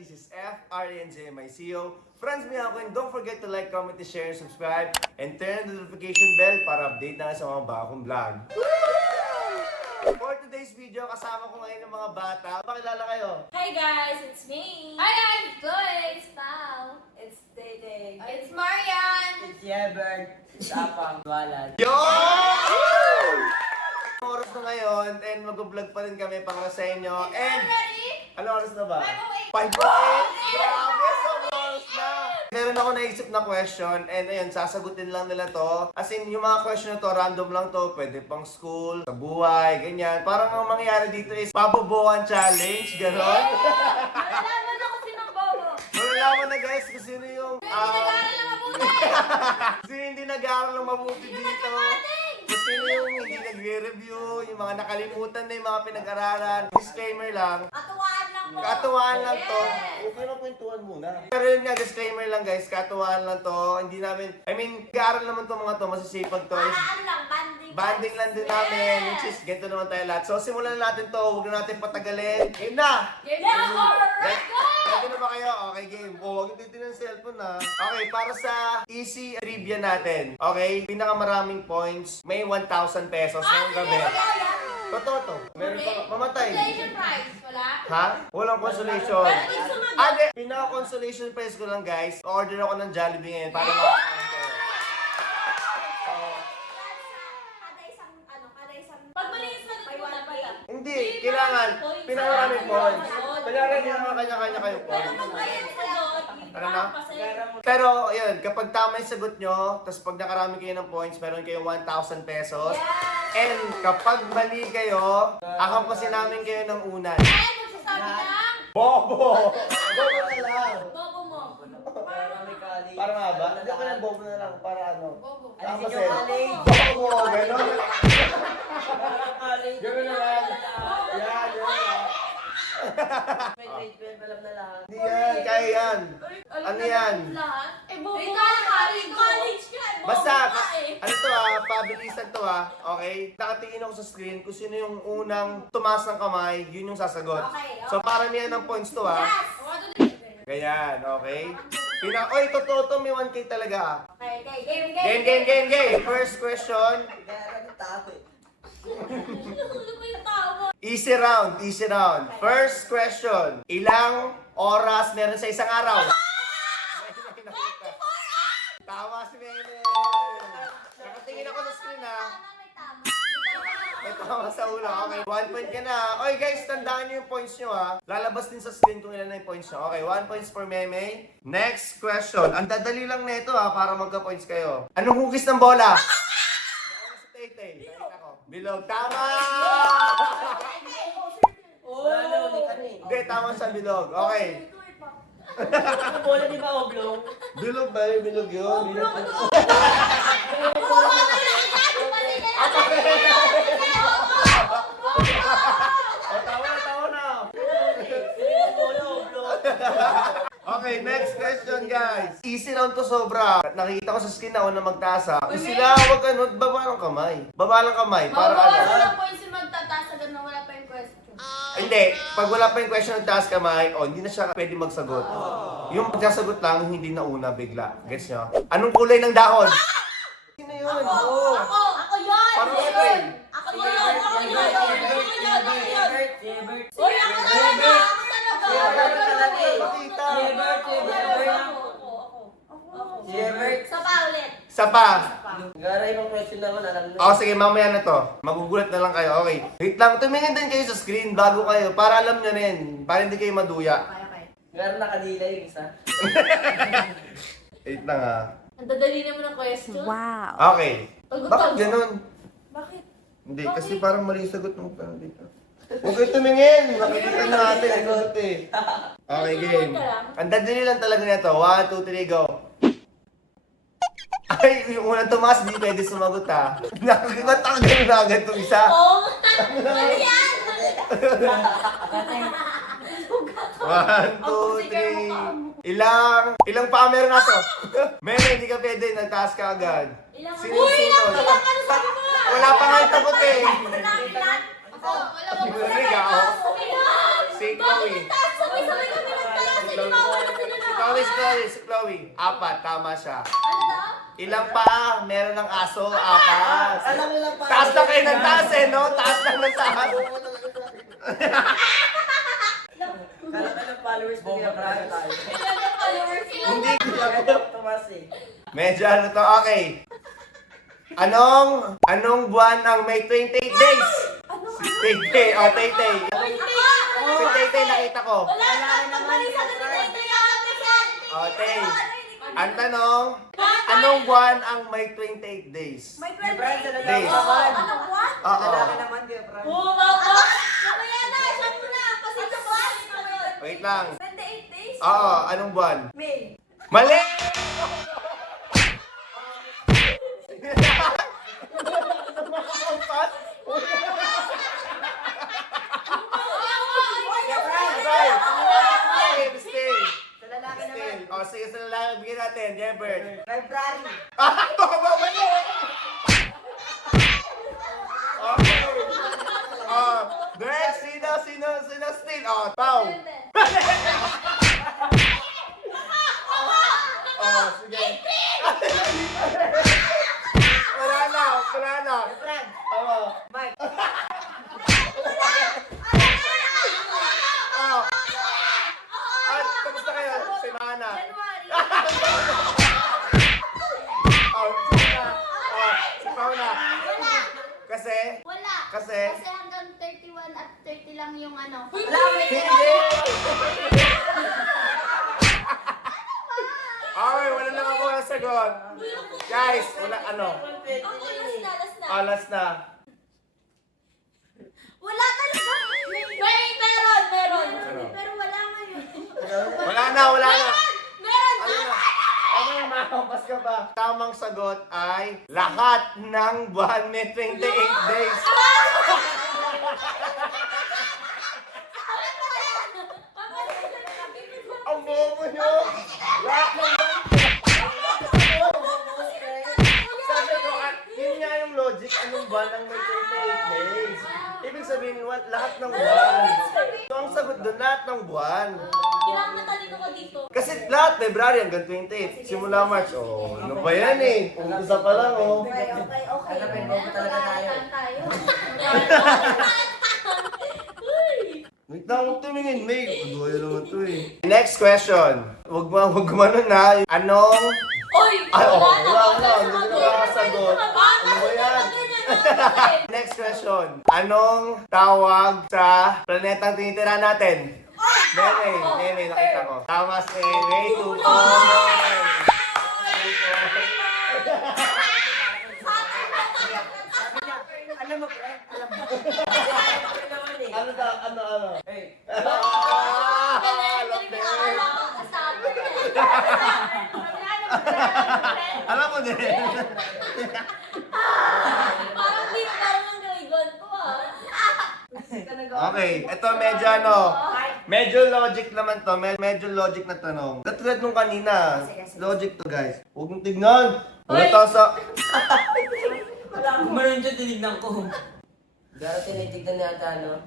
This is F, Ari, and J, my CEO. Friends, me ako, and don't forget to like, comment, share, and subscribe. And turn the notification bell para update na sa mga bagong vlog. For today's video, kasama ko ngayon ng mga bata. Pakilala kayo. Hi guys, it's me. Hi guys, it's Chloe. It's Pao. It's Dede. It's Marian. It's Yebert. It's Apang. Walad. Yo! Oras na ngayon, and mag-vlog pa rin kami para sa inyo. And, ano oras na ba? 5:08. Grabe, sobrang oras na. Meron ako naisip na question, and ayun, sasagutin lang nila to. As in, yung mga question na to, random lang to. Pwede pang school, sa buhay, ganyan. Parang ang mangyayari dito is, pabobohan challenge, gano'n. Nalaman ako sinong bobo. Malalaman na guys kung sino yung... Nag-aaral na mabuti. Sino hindi nag-aaral ng mabuti dito. Kung sino yung hindi nagre-review, yung mga nakalimutan na yung mga pinag-aralan. Disclaimer lang. Katuwaan lang po. Katuwaan lang to. Yes. Okay na kwentuhan muna. Pero yun nga, disclaimer lang guys, katuwaan lang to. Hindi namin, nag-aaral naman to mga to, masisipag to. Ano lang, banding. Banding lang din namin, which is ganito naman tayo lahat. So simulan na natin to, huwag na natin patagalin. Game na! Game over. Let's go. Ready na ba kayo? Okay, game. Huwag yung titin ng cellphone ha. Okay, para sa easy trivia natin. Okay, pinakamaraming points, may 1,000 pesos ngayong gabi. Totoo to. Meron pa, mamatay. Consolation prize. Wala? Ha? Walang consolation. Pero pag sumagot. Ade, pinaka-consolation prize ko lang guys. Order ako ng Jollibee ngayon para makakain kayo. Kada isang, Pag mali yung sagot may mo, one dapat pay. Hindi, kailangan. Pinakamaraming points. Kailangan yung mga kanya-kanya kayong Pero points. pag mali yung sagot, Ano na? papasaya. Pero, yun, kapag tama yung sagot nyo, tapos pag nakarami kayo ng points, meron kayong 1,000 pesos. And kapag mali kayo, akampasin namin kayo ng unan. Ay, magsasabi lang. Bobo! Bobo na lang. Bobo mo. Para may college. Para nga ba? Hindi ko lang bobo na lang. Para ano? Bobo. Alisin Kasi, yung college. bobo! Ganon. Para college. Ganon na lang. Yan, yan. May grade 12 alam na lahat. Hindi yan, kaya yan. Ano yan? Lahat? Eh, bobo. Wait, College ka. Bobo Basta, ka eh. ano to pabilisan to okay? Nakatingin ako sa screen kung sino yung unang tumaas ng kamay, yun yung sasagot. Okay, So, paramihan ng points to Yes. Ganyan, okay? Oy, totoo to, may 1K talaga. Okay, game. Game. First question, Kaya ano tao eh. Ano ba yung tao mo? easy round. First question, ilang oras meron sa isang araw? 24 hours! Tama si Mene. Nakatingin ako sa screen ha. May tama. May tama sa una. Okay, 1 point ka na. Oy guys, tandaan niyo yung points nyo ha. Lalabas din sa screen kung ilan na yung points nyo. Okay, 1 points for Meme. Next question. Ang dadali lang na ito ha, para magka-points kayo. Anong hugis ng bola? Ako si Tay-Tay. Nakita ko. Bilog. Tama! Wala ulit ano eh. Hindi, tama sa bilog. Okay. Ang bola di ba oblong? Bilog ba? Bilog yun. Bilog. Tawa na. Ang bola oblong. Okay, next question guys. Easy round to sobra. Nakikita ko sa screen na una magtasa. Sila, wag ano, baba ng kamay. Baba ng kamay. Para Mabawasan ano? ng points yung magtataas agad na wala pa yung question. Hindi, pag wala pa yung question ng taas kamay, hindi na siya pwede magsagot. Yung pagkasagot lang, hindi na una bigla. Gets nyo? Anong kulay ng dahon? Sino yun? Oo. Ako yun! Parang Ako ito yun! eh. Ako yun! Ako yun! Yebert. Uy, ako talaga! Ako talaga! Yebert talaga eh. Pakita. Yebert. Yebert. Sa pa ulit. Isa pa. Gara ibang question naman alam na. O sige, mamaya na to. Magugulat na lang kayo. Okay. Wait lang, tumingin din kayo sa screen bago kayo. Para alam nyo rin. Para hindi kayo maduya. Okay. Gara nakadila yung isa. Wait lang ha. Ang dadali naman ng question. Wow. Okay. Pagod Bakit ka. ganun? Bakit? Hindi, kasi parang mali yung sagot ng plano dito. Huwag kayo tumingin! Nakikita natin ang sagot eh. Okay, game. Ang dadali lang talaga nito. 1, 2, 3, go. Ay, yung unang tumaas, di pwede sumagot ha. Ba't ako ganun na agad itong isa? Oo! Ano yan? 1, 2, 3. Ilang paa meron aso? Meron, hindi ka pwede. Nagtaas ka agad. Ilang Sino Uy! sunod? Ilang ano sabi mo? Wala pa nga yung tagot eh. Ilan? Ako, wala mo. Riga, oh. Ilan? Si Bakit Chloe. yung taas? Sabay-sabay kami nagtaas. Si Chloe. 4, tama siya. Ano daw? Ilang paa meron ng aso? 4. Alam mo lang pa. Taas na kayo ng taas eh, no? Taas lang ng taas. Kala ka ng followers ko kaya praga tayo. Ilan na followers? Hindi ko Kaya ako. Tomas eh. Medyo ano to, okay. Anong buwan ang may 28 days? Tay-tay, oh Tay-tay. Si Tay-tay nakita ko. Wala na, naman sa Oh, Tay. Ang tanong, anong buwan ang may 28 days? May Di Brad, 28 sa lalaki Days. naman. Anong buwan? Oo. Lalaki naman, di Brad. Mamaya na, siya muna. Pasito ba? Wait lang. 28 days? Oo, anong buwan? May. Mali! Still. Sa lalaki naman. Oh, sige, sa lalaki, bigyan natin. Jebert. Library. Baka ba mali? Okay. Next, sino still? Oh, Pao. Oh, sige. Wala na. Brad. Tama. Mike. Oh. At, kamusta kayo? Si Mana. January. Oh, si Mana. Oh, si Pauna. Wala. Kasi? Wala. Kasi? Kasi hanggang 31 at 30 lang yung ano. Hindi! Okay, wala lang ako ang sagot. Guys, wala ano. Ako, last na. Alas na. Wala talaga. Wait, meron. Ano? Pero wala ngayon. Wala na. Meron. Ano na? Ano na, makakampas ka ba? Tamang sagot ay lahat ng buwan may 28 days. Ang bobo nyo! Lahat ng buwan. Sabi ko, yun nga yung logic, anong buwan ang may 28 days? Ibig sabihin, lahat ng buwan. So, ang sagot doon, lahat ng buwan. Kailangan matalino ka dito. Kasi lahat, February hanggang 28. Simula March. Oh, ano ba yan eh? Umpisa pa lang oh. Okay. Hanapin mo ba talaga tayo? Tayo. Wait lang, huwag tumingin, May. Pagwaya naman to eh. Next question. Huwag gumanon na. Anong... Oy! Ay, oh, wala. Wala. Hindi ko nakakasagot. Ano ba yan? Next question. Anong tawag sa planetang tinitira natin? Nene, nakita ko. Tama si Nene, 2 points. 2 points. Alam mo, Brad? Alam mo. Alam naman eh. Ano? Hey. Alam mo din. Parang di parang ang galigon ko ah. Okay, ito medyo medyo logic naman to, medyo logic na tanong. Katulad nung kanina, logic to guys. Huwag mong tignan. Wala Hoy. tayo sa... Meron dyan tinignan ko. Gara tinitignan niya ata, no?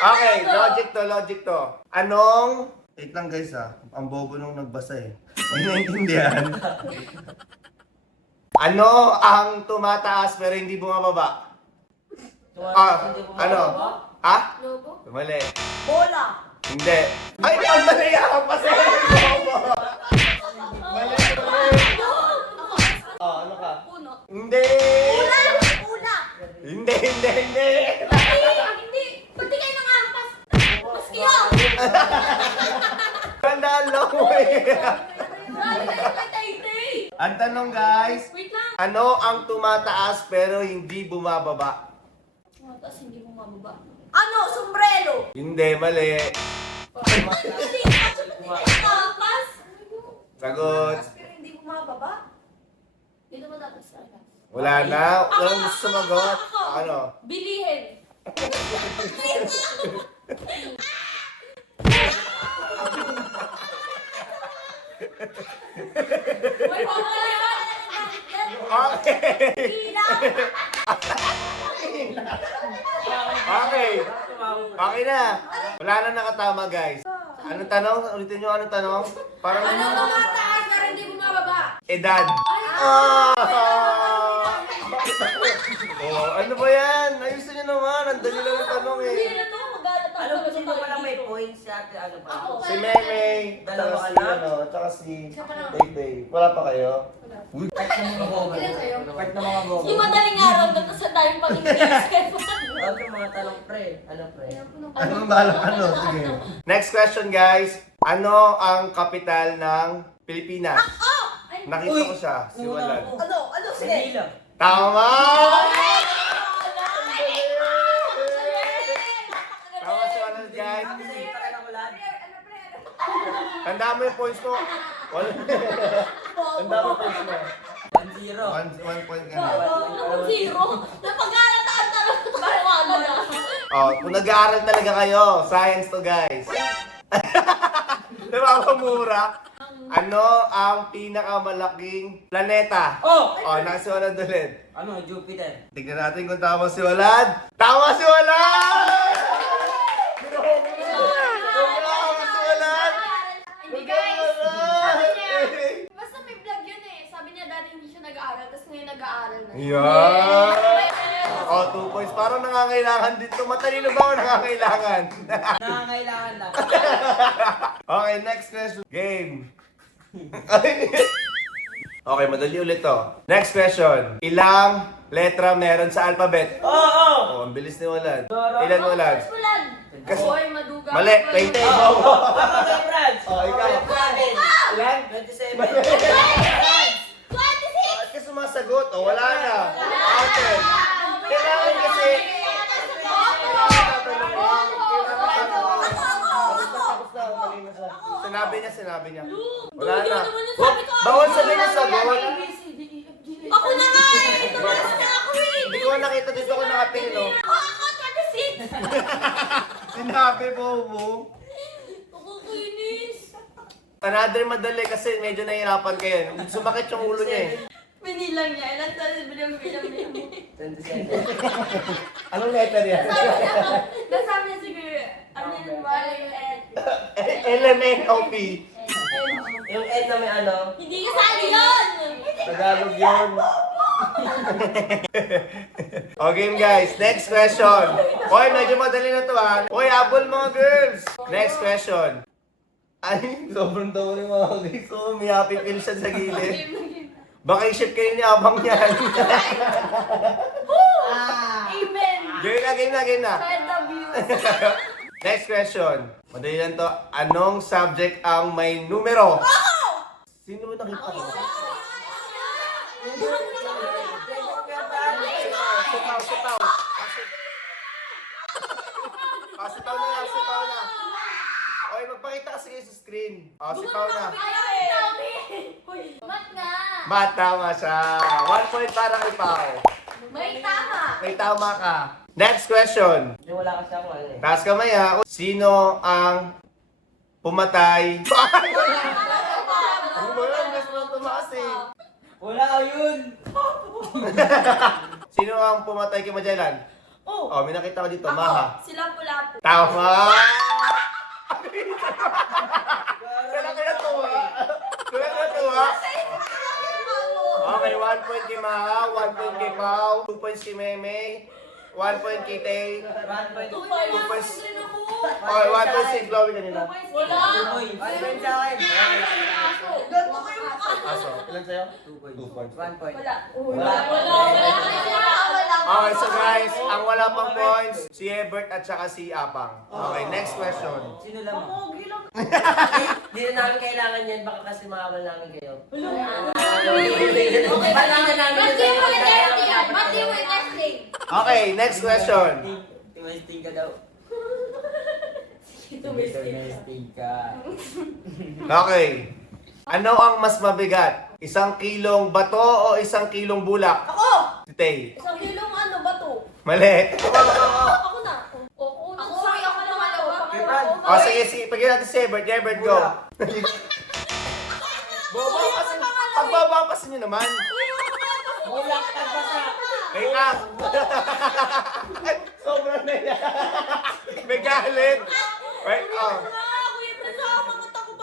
Okay, logic to. Anong... Wait lang guys ang bobo nung nagbasa eh. Hindi naintindihan. Ano ang tumataas pero hindi bumababa? Ano? Ha? Lobo? Mali. Bola. Hindi. Ay, ang mali ako kasi. Mali. Oh, ano ka? Puno. Hindi. Una. Hindi. Hindi. Pati kayo nangampas. Maski yun. Tandaan lang mo eh. Grabe kayo kay Tay-Tay. Ang tanong guys, Wait lang. ano ang tumataas pero hindi bumababa? Tapos hindi mo mababa. Ano? Sombrero. Hindi, mali. Hindi. Tapos. Sagot. Pero hindi bumababa. Dito ba dapat sa akin? Wala na. Walang gusto sumagot. Ano? Bilihin. Wait, Okay. Okay. Okay na. Wala na nakatama guys. Anong tanong? Ulitin nyo anong tanong? Parang Ano tumataas pero hindi bumababa? edad. Oh, ano ba yan? Ayusin nyo naman. Ang dali lang ang tanong eh. Hindi na to, magalat Alam ko sino palang may points sa atin, ano ba? Ako. Si Meme, Dalawa tsaka si, ka lang? ano, tsaka si Isa pa lang. Day. Wala pa kayo? Uy, Part ng mga bobo. Ilan sa'yo? Part ng mga bobo. Yung madaling araw na to sa tayong pag-ingles. Ano yung mga tanong pre? Ano pre? anong bahala? Ano? Sige. Next question guys. Ano ang kapital ng Pilipinas? Nakita Uy, ko siya. Si Walad. Ano? Ano? Sige. Manila. Tama! Tama si Walad guys. Sabi sa'yo, tagal ako lahat. Tandaan mo yung points ko. Wala. Tandaan mo yung points mo. 1-0. One point ka na. Zero. Napag-aarataan talaga ito. Wala na. Oh, kung nag-aaral talaga kayo, science to guys. Napapamura. Ano ang pinakamalaking planeta? Oh! Oh, nakasiwalad ulit. Ano, Jupiter. Tignan natin kung tama si Walad. Tama si Walad! Tama si Walad! Hindi guys. Sabi niya, basta may vlog yun eh. Sabi niya dati hindi siya nag-aaral, tapos ngayon nag-aaral na. Yan! Oh, 2 points. Parang nangangailangan dito. Matalino ba ako nangangailangan? Nangangailangan lang. Okay, next question. Game. Okay, madali ulit to. Next question. Ilang letra meron sa alphabet? Oh! Oh, ang bilis ni Walad. Ilan Walad? Ulan. Kasi- Hoy, maduga. Mali, 20. Ako kay Franz. Oh, ikaw. Province. Ilan? 27. 26! Bakit ka sumasagot? Oh, wala na. Okay. Kailangan kasi... Sinabi niya. Wala na. Bawal sabihin yung sagot. Ako na nga eh! Tumalas na ako eh! Hindi ko nakita dito ako nakatingin, no? Ako, 26! Sinabi mo, mo. Ako kinis! Another madali kasi medyo nahihirapan kayo. Sumakit yung ulo niya eh. Binilang niya. Ilan tayo bilang. 27. Anong letter yan? Nasabi niya siguro, ano yun ba? LMNOP. Yung N na may ano. Hindi kasali yun! Tagalog yun. O game guys, next question. Hoy, medyo madali na to ha. Hoy, habol mga girls. Next question. Ay, sobrang tawa ni mga guys. So, may happy feel siya sa gilid. Baka i-ship kayo ni Abang yan. Amen! Game na. Child abuse! Next question. Madali lang to. Anong subject ang may numero? Sino ba nakita ko? Sitaw. Sitaw na. Okay, magpakita kasi kayo sa screen. Sitaw na. Mat nga! Mat, tama siya. 1 point para kay Pao. May tama! May tama ka. Next question. Yung wala kasi ako ano eh. Taas kamay ha. Sino ang pumatay? Ano ba yan? Mas mo tumaas eh. Wala ako yun. Sino ang pumatay kay Magellan? Oh! Oh, may nakita ko dito. Maha. Sila pula po. Tama! Kailan kaya tuwa? Okay, 1 point kay Maha, 1 point kay Pao, 2 points kay Meme, 1 point kay Tay. 1 point. 2 points. Okay, 1 point si Chloe kanina. Wala! Uy, 1 point sa akin. Ganto kayo mukha. Aso, ilan sa'yo? 2 points. 2 points. 1 point. Wala. Wala. Wala. Okay, so guys, ang wala pang points, si Ebert at saka si Apang. Okay, next question. Sino lang mo? Pogi lang. Hindi na namin kailangan yan, baka kasi makawal namin kayo. Okay, Kailangan namin Mati mo yung testing. Mati mo yung testing. Okay, next question. Tumesting ka daw. Tumesting. Tumesting ka. Okay. Ano ang mas mabigat? 1 kilong bato o 1 kilong bulak? Ako! Si Tay. Isang kilong ano ba to? Mali. Ako na. Ako na. Sorry, ako na malawa. Kay Brad. O sige, pagyan natin si Ebert. Ebert, go. Pagbabapasin nyo naman. Bulak tagbasa. Wait lang. Sobrang na yan. May galit. Wait, oh.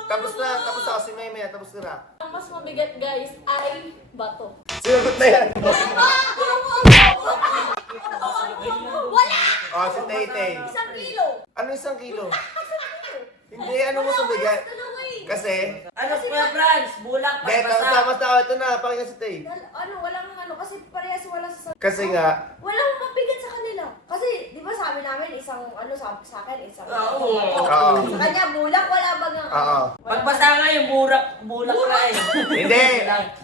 Tapos na si Maymay. Tapos na. Ang mas mabigat guys ay bato. Sinagot na yan. Wala! Oh, si Tay-Tay. 1 kilo. Ano 1 kilo? Hindi, ano mo sumigat? Dalawa eh. Kasi, Ano Kuya Franz? Bulak pa Dito, basa. tama. Ito na, pakinggan si Tay. Walang kasi parehas wala sa... Kasi nga, Walang mabigat sa kanila. Kasi, di ba sabi namin, isang, sa akin, isang... Oo. Oo. Sa kanya, bulak, wala bagang... Oo. Pagbasa nga yung bulak na eh. Hindi.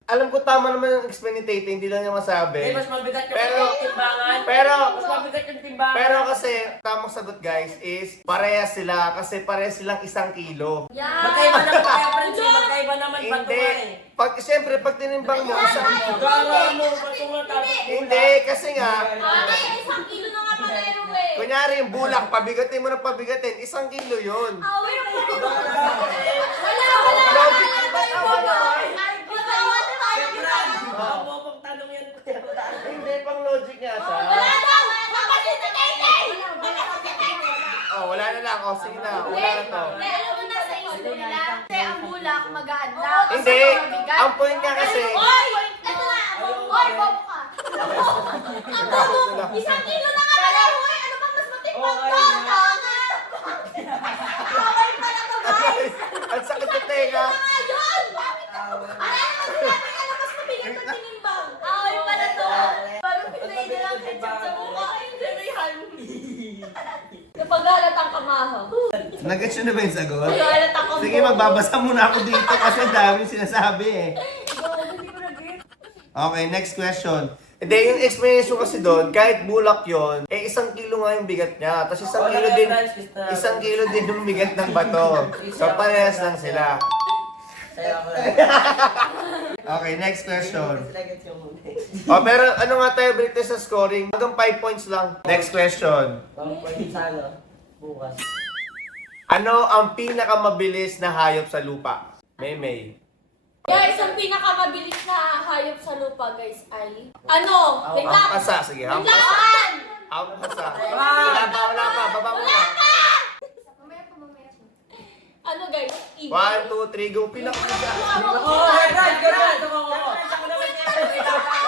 Alam ko tama naman yung explain ni Tay-Tay, hindi lang niya Eh, masabi. mas mabigat yung Pero- timbangan. pero- Mas mabigat yung timbangan. Pero kasi, tamang sagot guys is, parehas sila kasi parehas silang 1 kilo. Yan! Magkaiba naman Kuya Franz eh. Magkaiba naman bato Hindi. nga eh. Siyempre, pag tinimbang mo, 1 kilo. Gala mo, bato nga tapos Hindi, kasi nga, Ate, 1 kilo na nga palero eh. kunyari yung bulak, pabigatin mo ng pabigatin, 1 kilo yun. Away pa rin. Wala! Logic, Wala! Kuya Franz, baka mo pang tanong yan Kuya Franz. Hindi, pang logic nga siya. Oh, wala na lang. Oh, sige na. Wala na to. Hindi, alam mo na sa isip nila. Kasi ang bulak magaan lang. Hindi. Kasi mabigat. Ang point nga kasi, Oy! Ito na! Oy, bobo ka! Ang bobo! 1 kilo na nga palero eh! Ano bang mas matimbang Okay to? na. Away pala to guys! ang sakit na tenga. Ayun! Ano mas mabigat pag tinimbang? Away pala to! Parang pinay na lang ketchup sa mukha. Ay, jerihan. Napagalat ang kamaha. Nag-gets nyo na ba yung sagot? Napagalat ang Sige, magbabasa muna ako dito kasi ang daming sinasabi eh. Okay, next question. Hindi, yung explanation kasi doon, kahit bulak yon, eh 1 kilo nga yung bigat niya. Tapos 1 kilo din, 1 kilo din yung bigat ng bato. So, parehas lang sila. Saya ko lang. Okay, next question. Sinagot yung muna. Oh, pero ano nga tayo break sa scoring? Hanggang 5 points lang. Next question. Bang pwede sana. Bukas. Ano ang pinakamabilis na hayop sa lupa? Maymay. Guys, ang pinakamabilis na hayop sa lupa, guys, ay... Ano? Wait lang! Hampasa, sige, hampasa. Biglaan! Hampasa. Wala pa. Baba mo na. Mamaya pa. Ano, guys? 1, 2, 3, go. Pinakamabilis. Oo, Kuya Franz, Kuya Franz. Ako naman niya.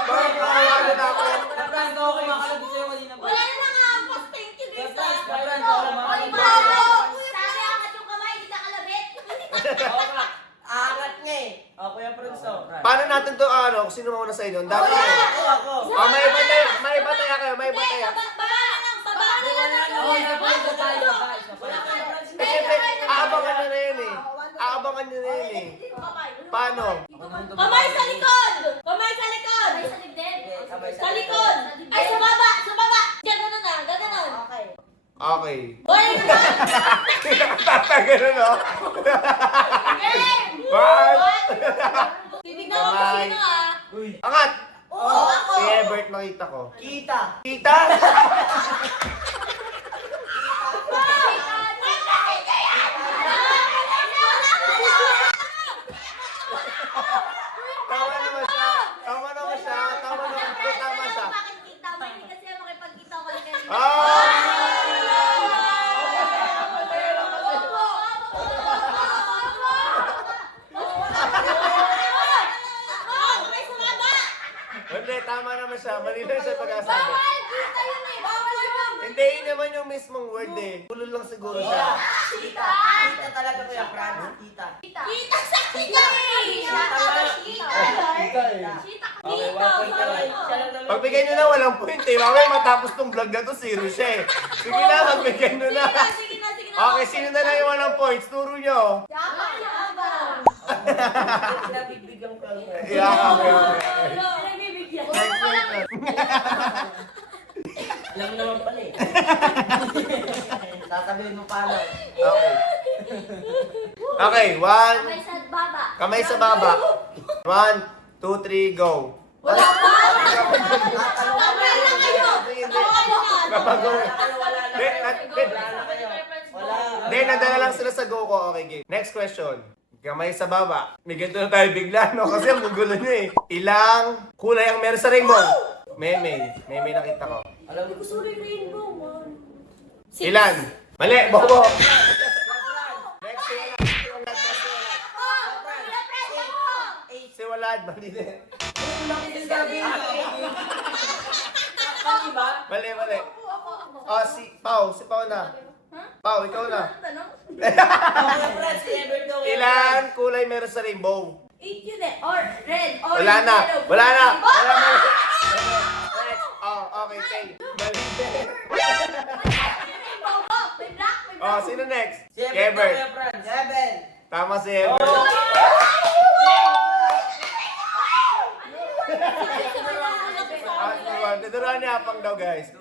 Bakit nakawala na ako? Kuya Franz, ako kumakalabit sa'yo kanina pa. Wala na nga ang pas. Thank you, Kuya guys. Franz, Kuya Franz, Ano? ako Ay, kumakalabit bravo! sa'yo. Sabi, angat yung kamay, hindi na kalabit. Oo nga. Aangat nga eh. O, Kuya Franz, oh. Paano natin to sino mauna sa inyo? Ang dami Ako, ko. ako. May bataya kayo, may bataya. Baba na lang, baba na Wala lang. na. Oo, isa pa, isa pa, isa pa, isa pa. Wala Kuya Franz. Eh, syempre, aabangan nyo na yun eh. Aabangan nyo na yun eh. Paano? Kamay sa likod! Kamay sa likod! Kamay sa dibdib. Sa likod! Ay, sa baba! Sa baba! Gano'n na, gano'n. Okay. Okay. Boy, naman! Tatagano, no? Game! One. Titignan ko kung sino ah. Angat! Oo, ako. Si Ebert makita ko. Kita. Kita! Tama naman siya. Tama naman siya. Tama siya. Bakit kita? Hindi kasi makipagkita ko lang. Ah! Hindi, tama naman siya. Mali lang siya pag-asabi. Hindi, yun naman yung mismong word eh. Ulol lang siguro siya. Kita. Kita talaga Kuya Franz. Kita. Kita sa kita eh! Kita eh. Okay, 1 point na lang. Siya lang naman. Pagbigay nyo na, walang point eh. Mamaya matapos tong vlog na to, zero siya eh. Sige na, magbigay nyo na. Sige na. Okay, sino na lang yung walang points? Turo nyo. Pinabigbigyan ko lang. Yeah, okay. Nagbibigyan. Next question. Alam mo naman pala eh. Sasabihin mo paano. Okay. Okay, one. May sa baba. Kamay sa baba. 1, 2, 3, go. Wala pa! Tama lang kayo! Kapago. Wala na Wait, wait. Wala. Hindi, nadala lang sila sa go ko. Okay, game. Next question. Kamay sa baba. May ganito na tayo bigla, no? Kasi ang gugulo niya eh. Ilang kulay ang meron sa rainbow? May nakita ko. Alam mo, Gusto rin rainbow, man. Ilan? Mali, bobo. Kuya Franz. Next, wala. Brad, mali din. Wala ko sinabi. Mali ba? Mali, mali. Oh, si Pao na. Pao, ikaw na. Tanong? Mga friends, never daw. Ilan kulay meron sa rainbow? 8 yun eh. Or red, orange, Wala na. yellow, Wala na. blue. Wala na. Next. Oh, okay, Tay. Mali din. May bobo, may black, may Oh, brown. sino next? Seven daw, Kebert. Kuya Franz. Seven. Tama si Ever. Oh. Tinuruan niya apang daw, guys.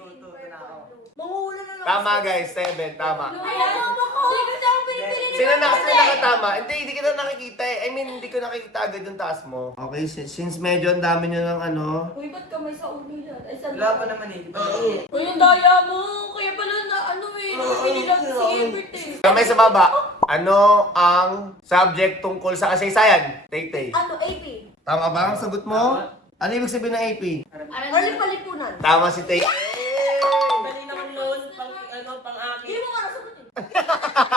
Manguhula na lang. Tama, guys. 7. Tama. Alam mo ko. Hindi ko siya pinipili ni Sino Mama nakatama? Hindi kita nakikita eh. I mean, hindi ko nakikita agad yung taas mo. Okay, since medyo ang dami nyo ng ano. Uy, ba't kamay sa ulo yan? Ay, sa Wala pa naman eh. Uy, yung daya mo. Kaya pala na ano eh. Pinilag si Ebert eh. Kamay sa baba. Ano ang subject tungkol sa kasaysayan? Tay-tay. Ano, AP? Tama ba ang sagot mo? Ano ibig sabihin ng AP? Early palipunan. Tama si Tay. Dali naman noon, pang Hindi akin. mo nga nasagot eh.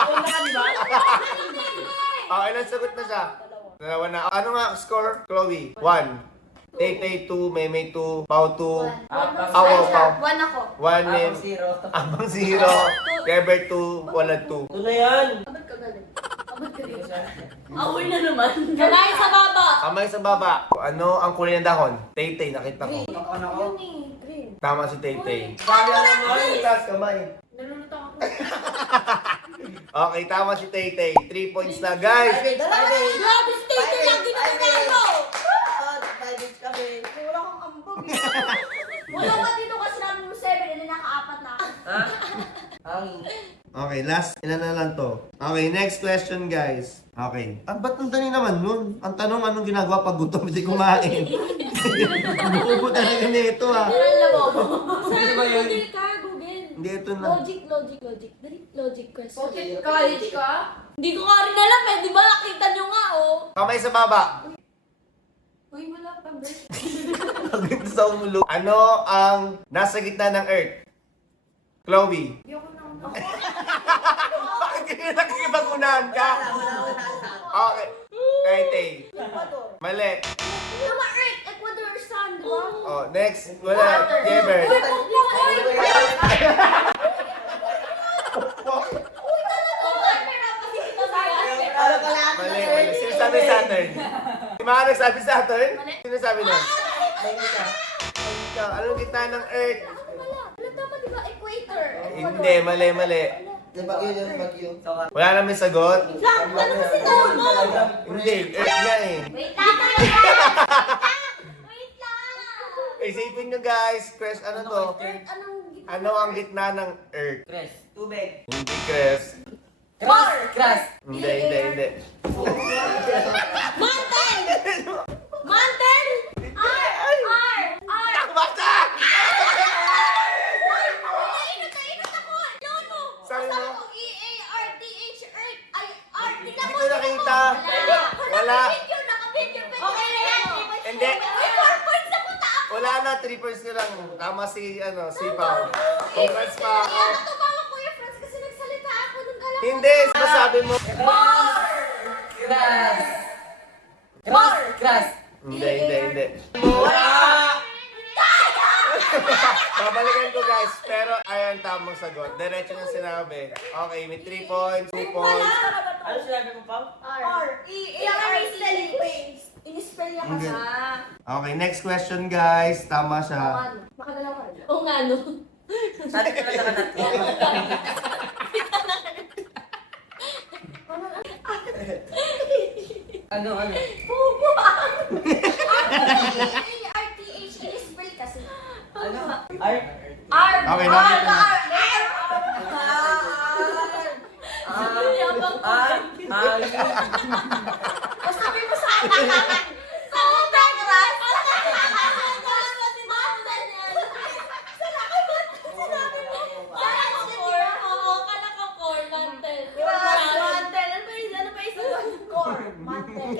Una ka, di ba? Oh, ilan sagot na siya? Dalawa na. Ano nga score, Chloe? 1. Tay-tay 2, Meme 2, Pau 2. Pau. 1 ako. 1 Abang name. zero. Abang 0. Geber 2, Walad 2. Ito na yan. Abad ka galing. Abad ka galing. Ako'y na naman. Kanay sa baba. Kamay sa baba. Ano ang kulay ng dahon? Tay-tay, nakita ko. Ano ako? Yun eh. Green. Tama si Tay-tay. Dami naman. Taas kamay. Nalulutang ako. Okay, tama si Tay-tay. 3 points na, guys. Grabe, state na lagi na nanalo. Kami. Wala kang ambag eh. Wala ka dito kasi namin mo 7 and nakaapat na ako. Ha? Ang Okay, last. Ilan na lang to? Okay, next question, guys. Okay. Ba't ang dali naman nun? Ang tanong, anong ginagawa pag gutom hindi kumain? Bubo talaga nito, ha. Alam mo. Ano ba yun? Google ka, Google. Hindi, ito na. Logic. Dali, logic question. College ka? Hindi ko nga rin alam eh. Di ba nakita nyo nga oh. Kamay sa baba. Uy, wala pa ba? Pagod sa umulo. Ano ang nasa gitna ng Earth? Chloe. Hindi ako na. Bakit kayo nakikipag-unahan ka? Okay. Tay-tay. Ecuador. Mali. Tama, Earth, Ecuador, sun, di ba? Oh, next. Wala. Geber. Uy, pukpok, uy! Uy, talaga! Pinapasita sa akin. Mali, mali. Sino sabi Saturn? Si Maka nagsabi Saturn? Mali. Sino sabi nun? Ikaw, anong gitna ng Earth? Wala tama, di ba? Equator. Hindi, mali, mali. Wala namin sagot? Lang, ano kasi tawag mo? Hindi, Earth nga eh. Wait lang, Wait lang! Isipin nyo guys, Chris, ano to? Earth, anong gitna? Ano ang gitna ng Earth? Cres. Tubig. Hindi, Chris. Cres. Hindi. Mountain! Mountain! R! Basta! Nainot ako! Lolo! Sabi mo? ko, E-A-R-T-H, Earth. Ay, R. Tingnan Hindi mo, ko nakita. Wala. Naka-video. Okay na yan. Hindi. Uy, 4 points na punta ako. Wala na, 3 points ko lang. Tama si Pao. Congrats pa ako. Kaya natubawa ko yung friends kasi nagsalita ako nung galaw. Hindi, masabi mo. Cres. Cres. Hindi. Wala! Babalikan ko guys, pero ayan tamang sagot. Diretso na sinabi. Okay, may 3 points, 2 points. Ano sinabi mo, Pao? R. E-A-R-T-H. In-spell niya kasi. Okay, next question guys. Tama siya. Makadalaw ka rin. Oo nga, no? Sabi ko lang sa kanat ko. Ano? Pupo! E-A-R-T-H. In-spell kasi. Ano? Art? R. Okay, R. nakita na. Sabi mo sa akin. Sa utang, Ras. Mountain yan. Sinabi mo. Oo, kala ko core, mountain. Mountain. Ano ba yung core? Mountain.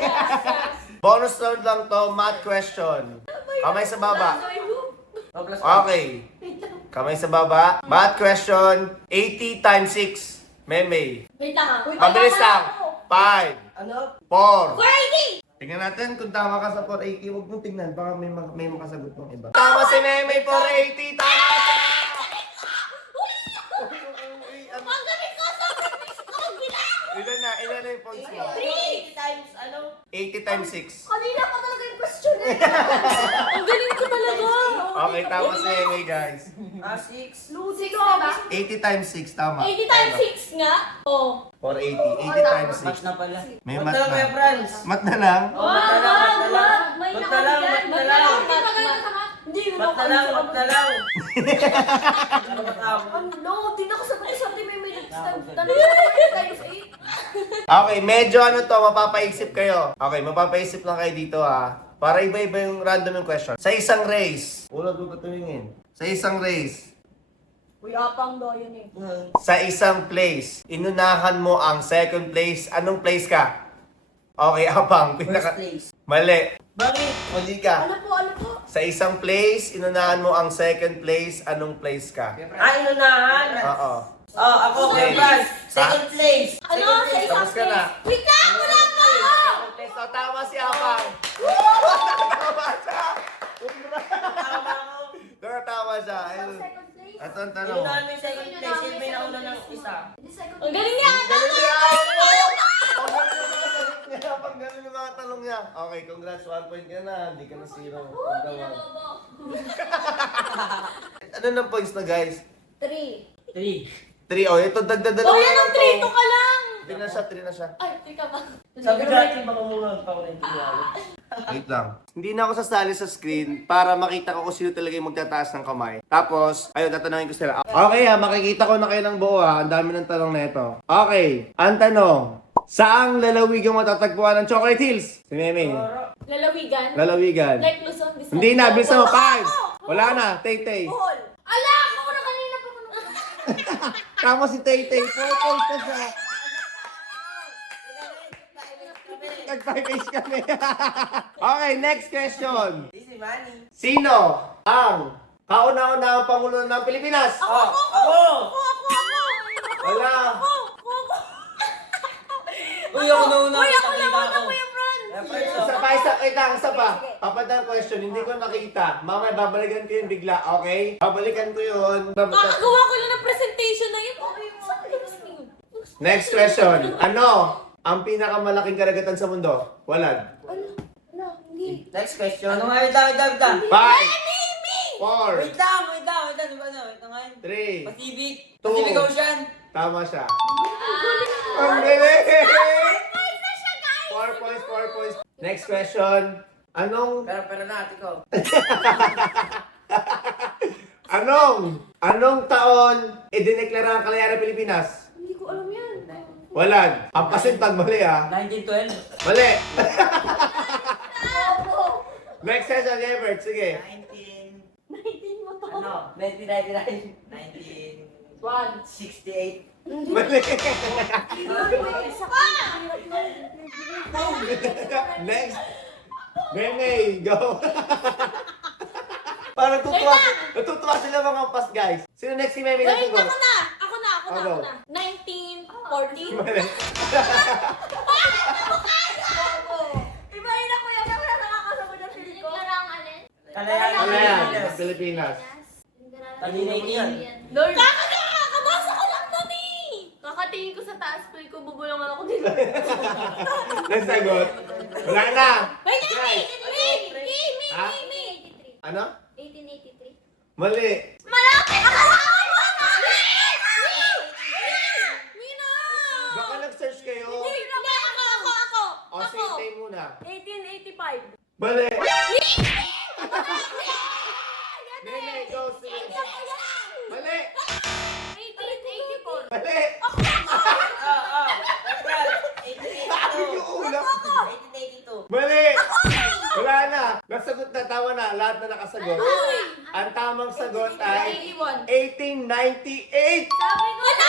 Bonus round lang to, math question. Kamay sa baba. Okay. Kamay sa baba. Math question. 80 times 6. Meme. Wait lang ha. Mabilis lang. 5, Ano? 4, 480! Tingnan natin kung tama ka sa 480. Huwag mong tingnan, baka may makasagot ng iba. Tama si Meme, 480! Tama ka! Ang galing ko sa purpose ko! Bilang! Ilan na yung points mo? 3 times ano? 80 times 6. Kanina pa talaga yung question eh. Ang galing ko talaga! Okay, tama si Meme, guys. 6. Losing ka ba? 80 times 6, tama. 80 times 6 nga? Oh. 480. 80 times Match 6. na pala. May Mat mat na lang, na. Kuya Franz. Mat na lang? Oh, mat na lang, mat na lang. May Mat na lang, mat na lang. Hindi, Mat na lang, mat na lang. Ano ba tawag? No, di na kasagot sa atin may minutes times 8. Okay, medyo ano to, mapapaisip kayo. Okay, mapapaisip lang kayo dito para iba-iba yung random yung question. Sa isang race, wala doon ka tumingin. Sa isang race, Uy, apang daw yun eh. sa isang place, inunahan mo ang second place. Anong place ka? Okay, apang. First place. Mali. Bakit? Mali ka. Ano po? Sa isang place, inunahan mo ang second place. Anong place ka? Inunahan. Oo. Oh, ako, Kuya Franz. Second place. Ano? Second Sa place. isang Tapos ka na. place? Wait na! Wala pa! Second place. So, tama si Apang. Tama siya. Tama ako. Tama siya. Ayun. Second place? Ito ang tanong. Inunahan mo yung second place. Sino may nauna ng isa? Hindi second Ang galing niya! Galing niya! Pag ganun yung mga sagot niya, pag ganun yung mga tanong niya. Okay, congrats, 1 point ka na. Hindi ka na 0. Ano ng points na, guys? 3. 3. 3. Oh, ito dagdagan Oh, yan ang 3 to ka lang! 3 na siya, 3 na siya. Ay, teka ba? Sabi natin baka muna pa ko rin Wait lang. Hindi na ako sasali sa screen para makita ko kung sino talaga yung magtataas ng kamay. Tapos, ayun, tatanungin ko sila. Okay makikita ko na kayo ng buo Ang dami ng tanong na ito. Okay, ang tanong. Saang lalawigan matatagpuan ng Chocolate Hills? Si Meme. Lalawigan? Lalawigan. Like Luzon, Visayas? Hindi na, bilisan mo. 5. Wala na, Tay-Tay. Bohol. Ala! Ako na kanina pa ko Tama si Tay-Tay. 4 points na siya. Nag-5 kami. Okay, next question. Easy money. Sino ang kauna-unahang Pangulo ng Pilipinas? Oh, ako! Wala. Uy, ako nauna. Uy, ako Nakita lang ko. Kuya Fran! Kuya Franz, Isa oh. pa, isa pa. Papadang question, hindi ko nakita. Mamaya babalikan ko yun bigla, okay? Babalikan ko yun. Kakagawa ko lang ng presentation na yun. Okay, Next question. Ano ang pinakamalaking karagatan sa mundo? Walad. Hindi. Next question. Ano nga? Wait lang. 5, 4, Wait lang. Di ba ano? Ito nga yun. 3. Pacific. Two. Pacific Ocean. Tama siya. Ang galing! 4 points, 4 points. Next question. Pero na, ate ko. Anong taon idineklara ang kalayaan ng Pilipinas? Hindi ko alam yan. Walad. Ang pasintag, mali 1912. Mali. Next question, Everett. Sige. 19 mo to. 1999. 1968. Mali. Next. Meme, go. Parang natutuwa sila mga pas, guys. Sino next si Meme na Wait, siguro? ako na. Ako. 1940. Mali. Ibahin ako yan. Ako na nakakasabot ng feeling ko. Kalayan ng Pilipinas. Talinay niyan. Lord. Kakabasa ko lang nun eh. Kakatingin ko sa taas, pwede ko bubulungan ako dito. Next sagot. Wala na. Wait, Guys. Ha? me. Ano? 1883. Mali. Malapit! Akasawa mo! Mina! Baka nag-search kayo. Hindi, ako. O, say muna. 1885. Mali. Meme, go. Sige. Mali. 1884. Mali. Yung ulam. 1882. Mali. Wala na. Nasagot na. Tama na. Lahat na nakasagot. Ang tamang sagot ay 1898. Sabi ko na!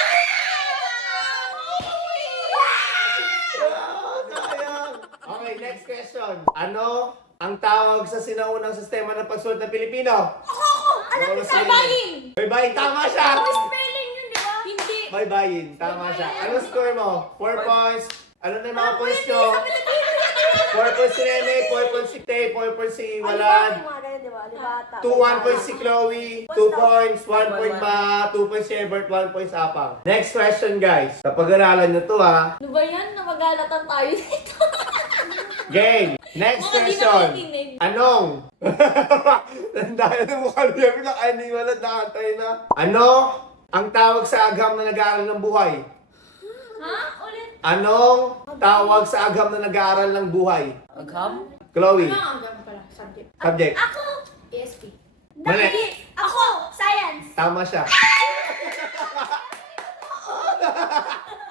Sayang. Okay, next question. Ano ang tawag sa sinaunang sistema ng pagsulat ng Pilipino? Ano si Baybayin! Baybayin. Tama siya. Spelling yun, di ba? Hindi. Baybayin. Tama siya. Ano score mo? 4 points. Ano na yung mga points nyo? 4 points si Nene, 4 points si Tay, 4 points si Alibata, Walad. yung mga ganun, di ba? Alibata. 1 points si Chloe, 2 points, 1 point pa, 2 points si Ebert, 1 point sa Apang. Next question guys. Kapag-aralan nyo to ha. Ano ba yan? Namagalatan tayo dito. Game. Next Mga di na question. makikinig. Anong? Dahil na mukha niya, pinakain ni Walad, nakantay na. Ano ang tawag sa agam na nag-aaral ng buhay? Ha? Ulit. Anong tawag sa agam na nag-aaral ng buhay? Agham? Chloe. Ano ang agam pala? Subject. Subject. Ako. ESP. Mali. Ako. Science. Tama siya.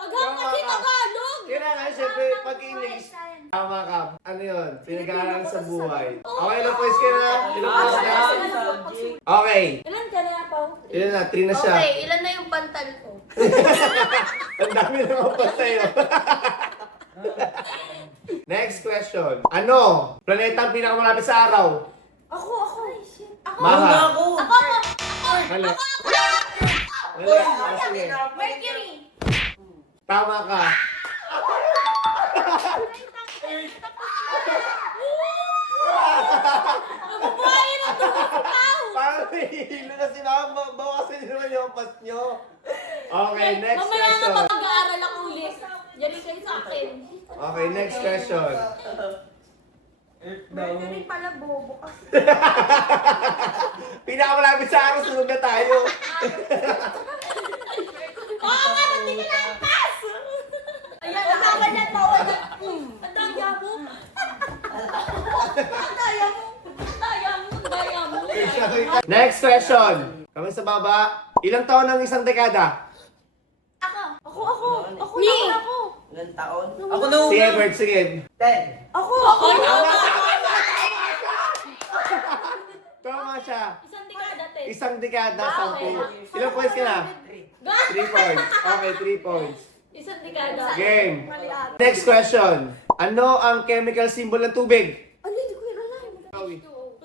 Agam kasi Tagalog. Kailangan, syempre, pag English, tama ka. Ano yun? Pinag-aaral sa buhay. Okay, ilang points ka na? Ilang points na? Subject. Okay. Ilan ka na, Pao? Ilan na? 3 na siya. Okay, ilan na yung pantal ko? Ang dami na kapag sa'yo. Next question. Ano? Planeta ang pinakamalapit sa araw? Ako. Ako. Maha. Ako! Ako. Mali. Mali. Uy, Sige. Mercury. Tama ka. Mabubuhayin ang dugo si Pao. Parang nahihilo na si Mama. Bawasan niyo naman yung pas nyo. Okay, next Mamaya na question. mag-aaral ako ulit. Yan kayo sa akin. Okay, next question. Mercury pala, bobo ka. Pinakamalapit sa araw, sunod na tayo. Oo nga, hindi ka na ang pass! Ayan, nakakan yan, bawal na. Ang daya mo. Ang daya mo. Ang daya mo. Ang daya mo. Next question. Kami sa baba. Ilang taon ang isang dekada? Ako. Ako. Me. Ako. Ilang taon? Ako na Si una. Ebert, sige. 10. Ako. Tama siya. Isang dekada, te. Isang dekada, Ah, 10. okay. Ilang points ka na? 3 points. Okay, 3 points. Isang dekada. Game. Next question. Ano ang chemical symbol ng tubig? Ano, hindi ko yun alam.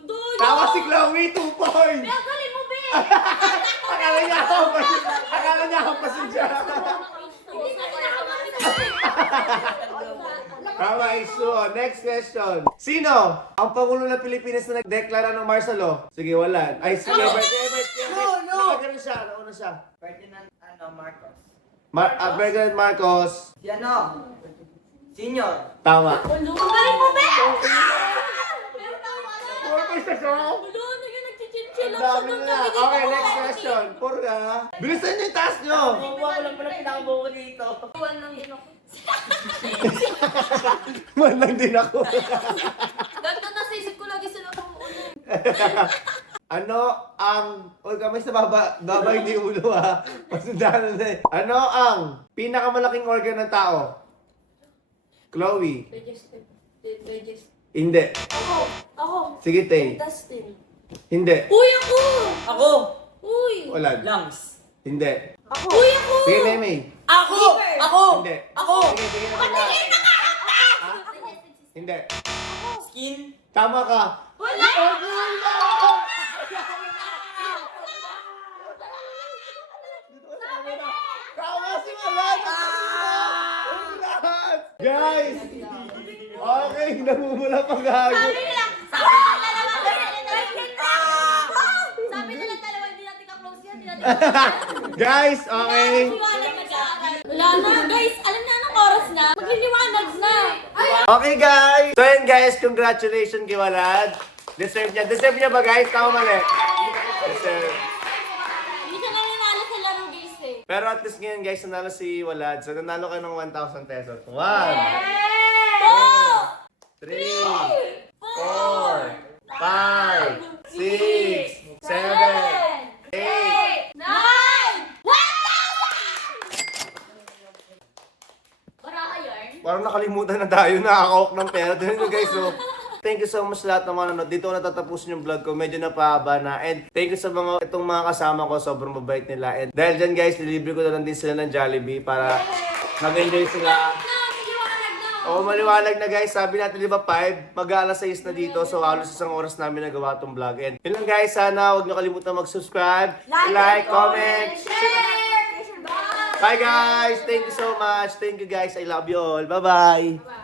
Doon. Tama si Chloe, 2 points! Ang galing mo, be. Akala niya ako pasensya. Hindi ka Tama, Isu. Next question. Sino ang Pangulo ng Pilipinas na nagdeklara ng martial law? Sige, wala. Ay, si Ebert. No. Nakagano siya, nauna siya. Ferdinand Marcos. Ferdinand Marcos. Si ano? Senior. Tama. Ang galing mo, be. Ang Nagchichinchil dami na. Okay, next question. Purga. Bilisan niyo yung taas niyo. Bubuha ko lang pala pinakabuo dito. Iwan lang din ako. Man lang din ako. Ganto na sa isip ko lagi sila umuulan. Ano ang... Uy, kamay sa baba. Baba hindi ulo ha. Pasundahan na eh. Ano ang pinakamalaking organ ng tao? Chloe. Digestive. Hindi. Ako. Sige, Tay. Dustin. Hindi. Uy, ako! Ako! Uy! Wala. Lungs. Hindi. Ako. Uy, ako! Sige, Meme. Ako! Ako! Hindi. Ako! Sige, sige na pala. Hindi. Skin. Tama ka. Wala! Tama si Malan! Guys! Okay, namumula pa gago. Sabi nila dalawa, hindi natin ka-close yan. Hindi natin ka-close. Guys, okay. Wala na, guys. Alam na anong oras na. Magliliwanag na. Okay, guys. So yun, guys. Congratulations kay Walad. Deserve niya. Deserve niya ba, guys? Tama mali. Deserve. Hindi ka na nanalo sa laro, guys eh. Pero at least ngayon, guys, nanalo si Walad. So, nanalo ka ng 1,000 pesos. 1, 2, 3, 4, 5, 6, 7, 8. 9! 1,000! Baraha yarn. Parang nakalimutan na tayo. Nakakawak ng pera. Tignan nyo, guys. So, thank you so much sa lahat ng mga nanonood. Dito ko natatapusin yung vlog ko. Medyo napahaba na. And thank you sa itong mga kasama ko. Sobrang mabait nila. And dahil dyan, guys, nilibre ko na lang din sila ng Jollibee para mag-enjoy sila. Oo, maliwanag na, guys. Sabi natin, di ba, 5? Mag-aalas 6 na dito. So, halos isang oras namin nagawa tong vlog. And yun lang, guys. Sana huwag nyo kalimutan mag-subscribe, like, comment, share. Bye, guys. Thank you so much. Thank you, guys. I love you all. Bye-bye.